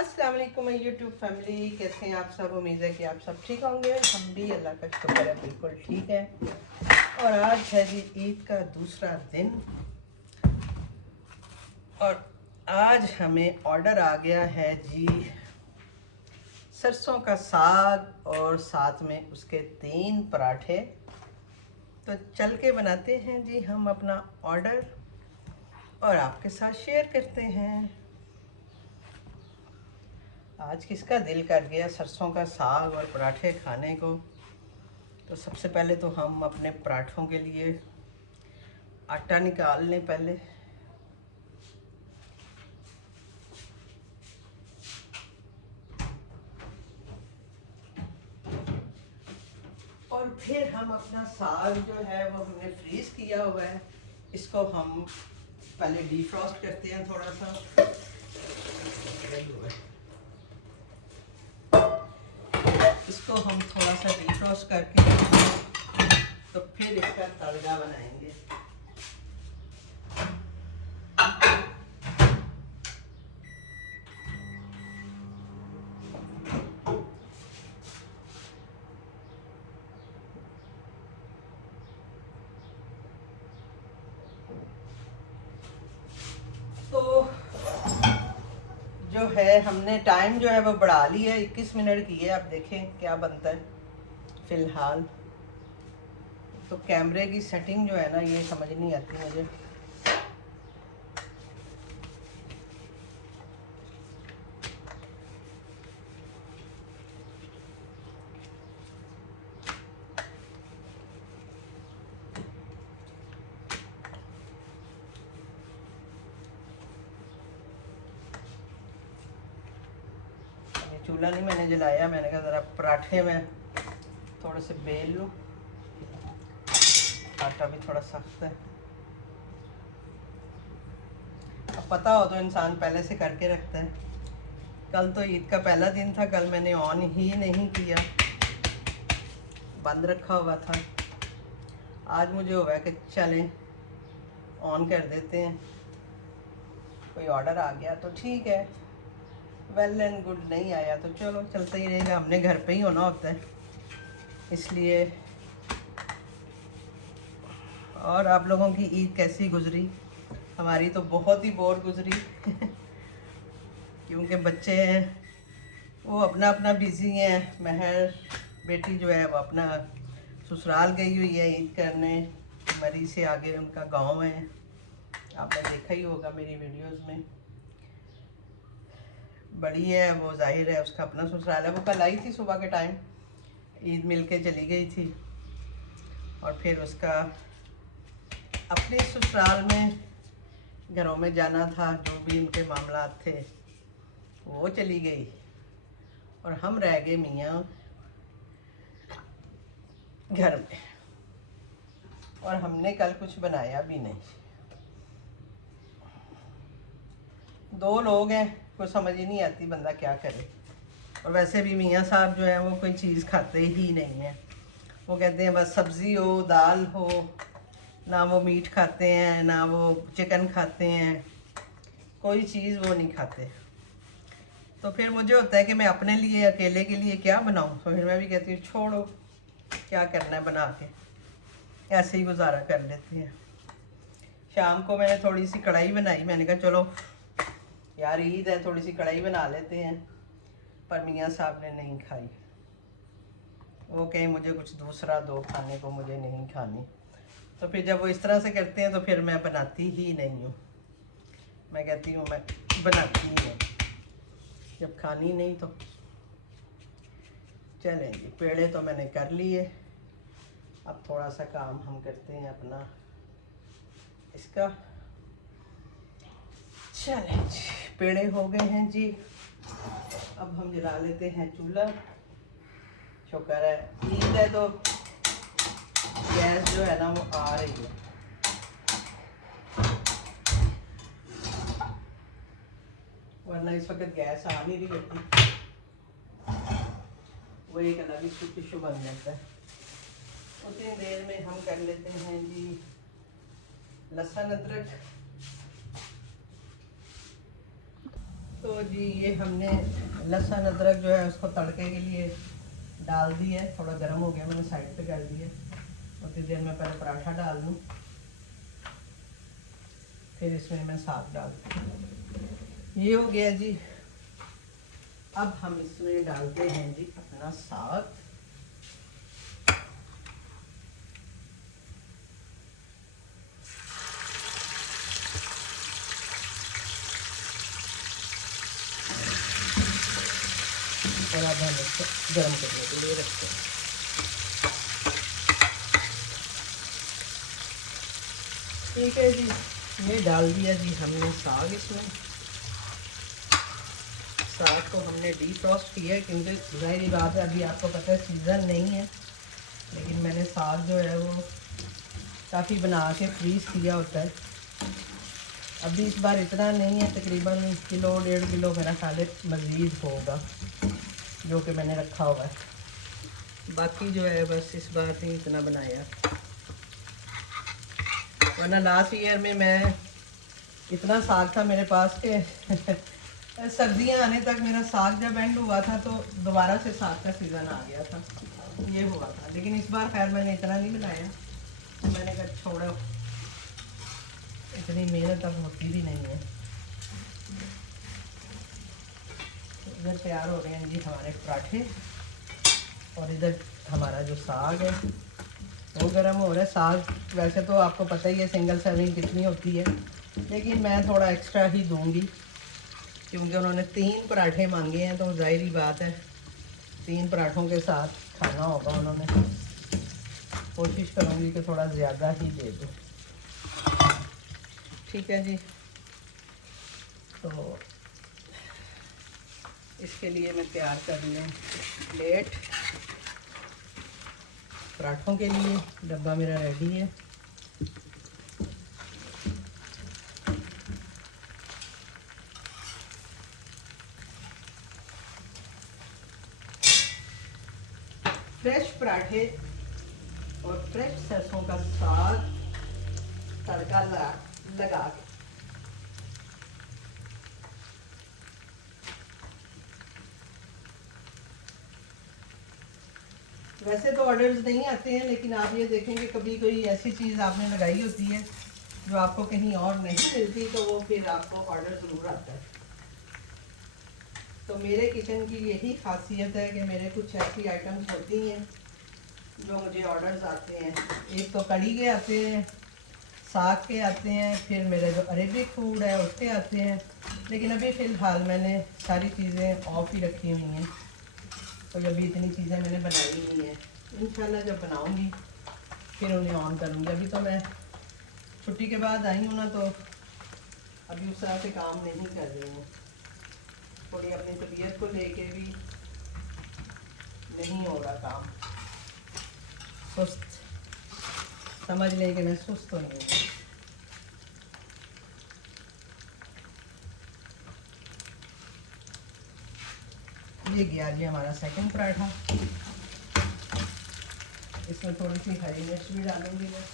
अस्सलाम वालेकुम YouTube family, कैसे हैं आप सब। उम्मीद है कि आप सब ठीक होंगे। हम भी अल्लाह का शुक्र है बिल्कुल ठीक है। और आज है जी ईद का दूसरा दिन और आज हमें ऑर्डर आ गया है जी सरसों का साग और साथ में उसके 3 पराठे। तो चल के बनाते हैं जी हम अपना ऑर्डर और आपके साथ शेयर करते हैं। आज किसका दिल कर गया सरसों का साग और पराठे खाने को। तो सबसे पहले तो हम अपने पराठों के लिए आटा निकाल लें पहले। और फिर हम अपना साग जो है वो हमने फ्रीज किया हुआ है, इसको हम पहले डीफ्रॉस्ट करते हैं थोड़ा सा। इसको हम थोड़ा सा डीफ्रॉस्ट करके तो फिर इसका तड़का बनाएंगे। तो जो है हमने टाइम जो है वो बढ़ा लिया है, 21 मिनट की है। आप देखें क्या बनता है फिलहाल। तो कैमरे की सेटिंग जो है ना ये समझ नहीं आती मुझे। चूल्हा नहीं मैंने जलाया, मैंने कहा ज़रा पराठे में थोड़े से बेल लूँ। आटा भी थोड़ा सख्त है। अब पता हो तो इंसान पहले से करके रखता है। कल तो ईद का पहला दिन था, कल मैंने ऑन ही नहीं किया, बंद रखा हुआ था। आज मुझे हुआ कि चलें ऑन कर देते हैं। कोई ऑर्डर आ गया तो ठीक है, वेल एंड गुड। नहीं आया तो चलो चलता ही रहेगा, हमने घर पे ही होना होता है इसलिए। और आप लोगों की ईद कैसी गुजरी? हमारी तो बहुत ही बोर गुजरी क्योंकि बच्चे हैं वो अपना अपना बिज़ी हैं। महर बेटी जो है वो अपना ससुराल गई हुई है ईद करने। मरी से आगे उनका गांव है, आपने देखा ही होगा मेरी वीडियोस में। बड़ी है वो, जाहिर है उसका अपना ससुराल है। वो कल आई थी सुबह के टाइम, ईद मिल के चली गई थी। और फिर उसका अपने ससुराल में घरों में जाना था, जो भी उनके मामलात थे वो चली गई। और हम रह गए मियाँ घर में। और हमने कल कुछ बनाया भी नहीं। 2 लोग हैं, कुछ समझ ही नहीं आती बंदा क्या करे। और वैसे भी मियाँ साहब जो है वो कोई चीज़ खाते ही नहीं हैं। वो कहते हैं बस सब्ज़ी हो दाल हो, ना वो मीट खाते हैं ना वो चिकन खाते हैं, कोई चीज़ वो नहीं खाते। तो फिर मुझे होता है कि मैं अपने लिए अकेले के लिए क्या बनाऊं। तो फिर मैं भी कहती हूँ छोड़ो, क्या करना है बना के, ऐसे ही गुजारा कर लेते हैं। शाम को मैंने थोड़ी सी कढ़ाई बनाई, मैंने कहा चलो यार ईद है थोड़ी सी कढ़ाई बना लेते हैं। पर मियाँ साहब ने नहीं खाई, वो कहे मुझे कुछ दूसरा दो खाने को, मुझे नहीं खानी। तो फिर जब वो इस तरह से करते हैं तो फिर मैं बनाती ही नहीं हूँ। मैं कहती हूँ मैं बनाती ही नहीं, जब खानी नहीं तो। चलें जी, पेड़े तो मैंने कर लिए। अब थोड़ा सा काम हम करते हैं अपना इसका। चलें जी, पेड़े हो गए हैं जी। अब हम जला लेते हैं चूल्हा। शुक्र है ईद है तो गैस जो है ना वो आ रही है। वरना इस वक्त गैस आ नहीं रही होती, वो एक अलग ही इशू बन जाता है। उतनी देर में हम कर लेते हैं जी लहसुन अदरक। तो जी ये हमने लहसुन अदरक जो है उसको तड़के के लिए डाल दी है। थोड़ा गर्म हो गया, मैंने साइड पे कर दिया। उतनी देर में पहले पराठा डाल दूँ, फिर इसमें मैं साग डाल दूँ। ये हो गया जी। अब हम इसमें डालते हैं जी अपना साग। और अब हम इसको गर्म करने के लिए रखते हैं। ठीक है जी, ये डाल दिया जी हमने साग। इसमें साग को हमने डीफ्रॉस्ट किया है, क्योंकि ज़ाहिर बात है अभी आपको पता है सीज़न नहीं है, लेकिन मैंने साग जो है वो काफ़ी बना के फ्रीज़ किया होता है। अभी इस बार इतना नहीं है, तकरीबन किलो 1.5 किलो मेरा ख्याल मज़ीद होगा जो कि मैंने रखा हुआ है। बाकी जो है बस इस बार नहीं इतना बनाया, वरना लास्ट ईयर में मैं इतना साग था मेरे पास के सर्दियाँ आने तक मेरा साग जब एंड हुआ था तो दोबारा से साग का सीज़न आ गया था, ये हुआ था। लेकिन इस बार खैर मैंने इतना नहीं बनाया, तो मैंने कहा छोड़ो, इतनी मेहनत अब होती भी नहीं है। इधर तैयार हो रहे हैं जी हमारे पराठे, और इधर हमारा जो साग है वो गर्म हो रहा है। साग वैसे तो आपको पता ही है सिंगल सर्विंग कितनी होती है, लेकिन मैं थोड़ा एक्स्ट्रा ही दूंगी, क्योंकि उन्होंने 3 पराठे मांगे हैं, तो ज़ाहिर ही बात है 3 पराठों के साथ खाना होगा उन्होंने। कोशिश करूँगी कि थोड़ा ज़्यादा ही दे दूँ। ठीक है जी, तो इसके लिए मैं तैयार कर लूँ प्लेट पराठों के लिए। डब्बा मेरा रेडी है। फ्रेश पराठे और फ्रेश सरसों का साग तड़का लगा के। वैसे तो ऑर्डर्स नहीं आते हैं, लेकिन आप ये देखेंगे कभी कोई ऐसी चीज़ आपने लगाई होती है जो आपको कहीं और नहीं मिलती, तो वो फिर आपको ऑर्डर ज़रूर आता है। तो मेरे किचन की यही खासियत है कि मेरे कुछ ऐसी आइटम्स होती हैं जो मुझे ऑर्डर्स आते हैं। एक तो कढ़ी के आते हैं, साग के आते हैं, फिर मेरे जो अरेबिक फूड है उसके आते हैं। लेकिन अभी फ़िलहाल मैंने सारी चीज़ें ऑफ ही रखी हुई हैं, तो अभी इतनी चीज़ें मैंने बनाई नहीं है। इंशाल्लाह जब बनाऊंगी फिर उन्हें ऑन करूँगी। अभी तो मैं छुट्टी के बाद आई हूँ ना, तो अभी उस तरह से काम नहीं कर रही हूँ। थोड़ी अपनी तबीयत को लेके भी नहीं हो रहा काम, सुस्त समझ लें कि मैं सुस्त हो नहीं हूँ। ये गया जी हमारा सेकंड पराठा। इसमें थोड़ी सी हरी मिर्च भी डालूंगी मैं।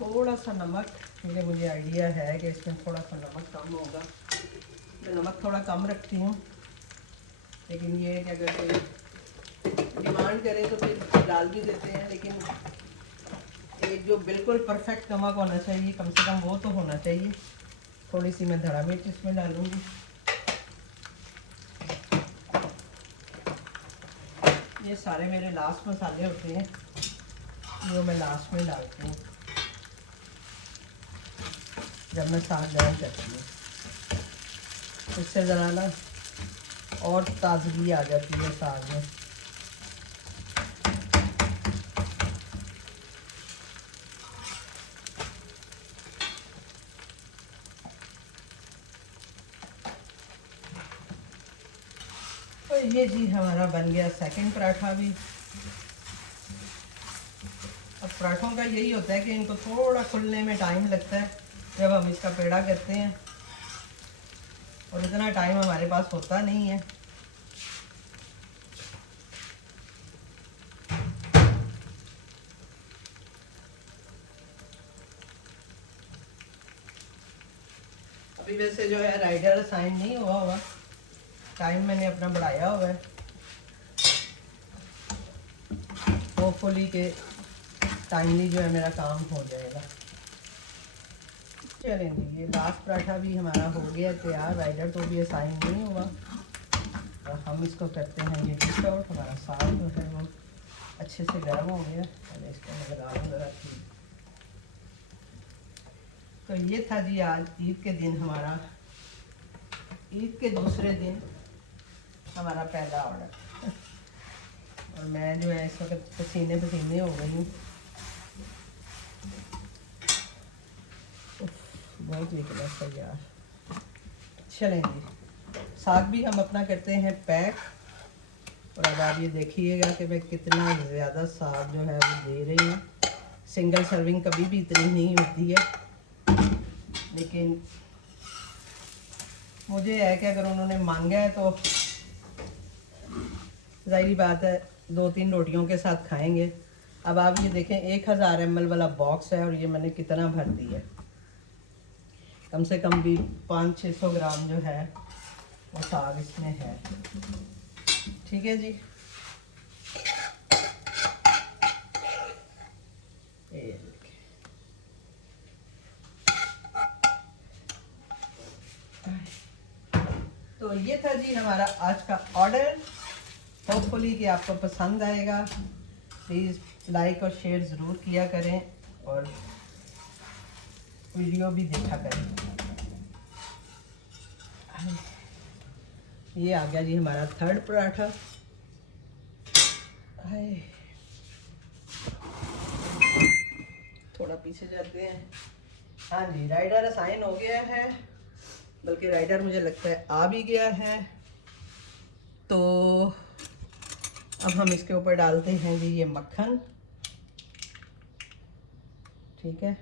थोड़ा सा नमक, क्योंकि मुझे आइडिया है कि इसमें थोड़ा सा नमक कम होगा। मैं नमक थोड़ा कम रखती हूँ, लेकिन ये है कि अगर कोई डिमांड करे तो फिर डाल भी देते हैं। लेकिन एक जो बिल्कुल परफेक्ट नमक होना चाहिए, कम से कम वो तो होना चाहिए। थोड़ी सी मैं धड़ा मिर्च इसमें डालूँगी। ये सारे मेरे लास्ट मसाले होते हैं जो मैं लास्ट में डालती हूँ जब मैं साग गर्म करती हूँ। इससे ज़रा ना और ताजगी आ जाती है साग में। तो ये जी हमारा बन गया सेकंड पराठा भी। अब पराठों का यही होता है कि इनको थोड़ा खुलने में टाइम लगता है जब हम इसका पेड़ा करते हैं। और इतना टाइम हमारे पास होता नहीं है। अभी वैसे जो है राइडर असाइन नहीं हुआ, टाइम मैंने अपना बढ़ाया हुआ है, होपफुली के टाइमली जो है मेरा काम हो जाएगा। चलें जी, ये लास्ट पराठा भी हमारा हो गया तैयार, राइडर तो भी असाइन नहीं हुआ, और हम इसको करते हैं ये डिश आउट। हमारा साग जो है वो अच्छे से गर्म हो गया, पहले इसको मैं लगा दूँ ज़रा ठीक। तो ये था जी आज ईद के दिन हमारा, ईद के दूसरे दिन हमारा पहला ऑर्डर। और मैं जो है इस वक्त पसीने पसीने हो गई हूँ, बहुत वीकनेस है यार। चलें जी, साग भी हम अपना करते हैं पैक। और अब आप ये देखिएगा कि मैं कितना ज़्यादा साग जो है वो दे रही हूँ। सिंगल सर्विंग कभी भी इतनी नहीं होती है, लेकिन मुझे है कि अगर उन्होंने मांगा है तो ज़ाहिर बात है 2-3 रोटियों के साथ खाएंगे। अब आप ये देखें 1000 ml वाला बॉक्स है और ये मैंने कितना भर दिया है, कम से कम भी 500-600 ग्राम जो है वो साग इसमें है। ठीक है जी, ये तो ये था जी हमारा आज का ऑर्डर। होपफुली कि आपको पसंद आएगा। प्लीज़ लाइक और शेयर ज़रूर किया करें और वीडियो भी देखा करें। ये आ गया जी हमारा थर्ड पराठा। थोड़ा पीछे जाते हैं। हाँ जी, राइडर असाइन हो गया है, बल्कि राइडर मुझे लगता है आ भी गया है। तो अब हम इसके ऊपर डालते हैं जी ये मक्खन। ठीक है,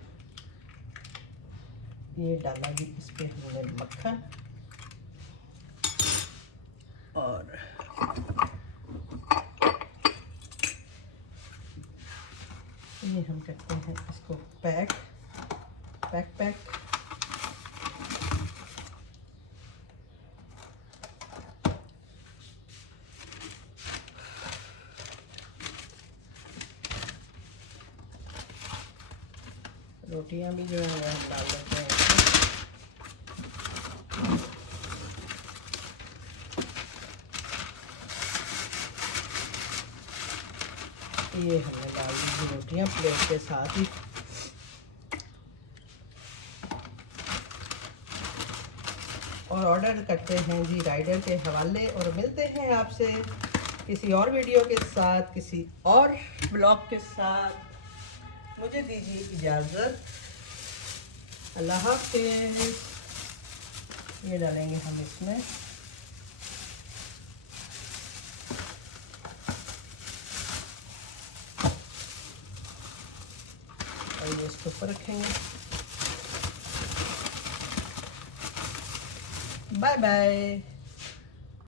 ये डाला जी इस पे हमने मक्खन, और ये हम करते हैं इसको पैक। रोटियां भी जो है हम डाल देते हैं इसमें। ये हमने डाल दी रोटियां प्लेट के साथ ही। और ऑर्डर करते हैं जी राइडर के हवाले, और मिलते हैं आपसे किसी और वीडियो के साथ, किसी और ब्लॉग के साथ। मुझे दीजिए इजाज़त, अल्लाह हाफ़िज़। ये डालेंगे हम इसमें, और ये इसके ऊपर रखेंगे। Bye bye.